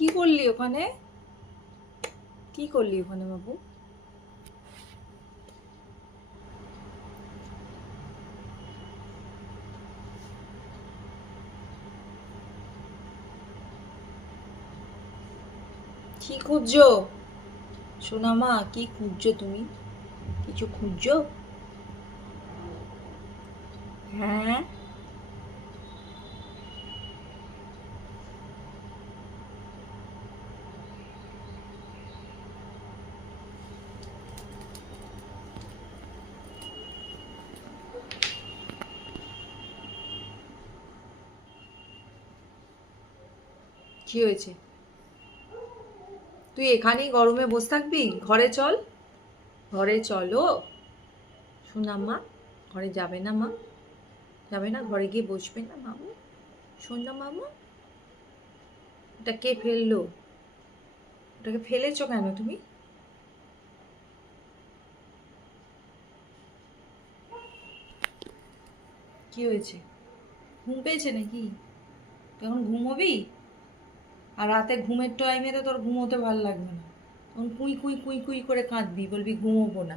কি করলি ওখানে? কি করলি ওখানে বাবু? কি খুঁজছো? সোনা মা, কি খুঁজছো তুমি? কিছু খুঁজছো? হ্যাঁ। কি হয়েছে? তুই এখানেই গরমে বসে থাকবি? ঘরে চল। ঘরে চলো। সোনা মা, ঘরে যাবে না মা? যাবে না? ঘরে গিয়ে বসবে না মামু? সোনা মামা, এটা কে ফেললো? ওটাকে ফেলেছো কেন তুমি? কি হয়েছে? ঘুম পেয়েছে নাকি? তুই এখন ঘুমোবি? আর রাতে ঘুমের টাইমে তো তোর ঘুমোতে ভালো লাগবে না, তখন কুই কুই কুই কুই করে কাঁদবি, বলবি ঘুমোবো না।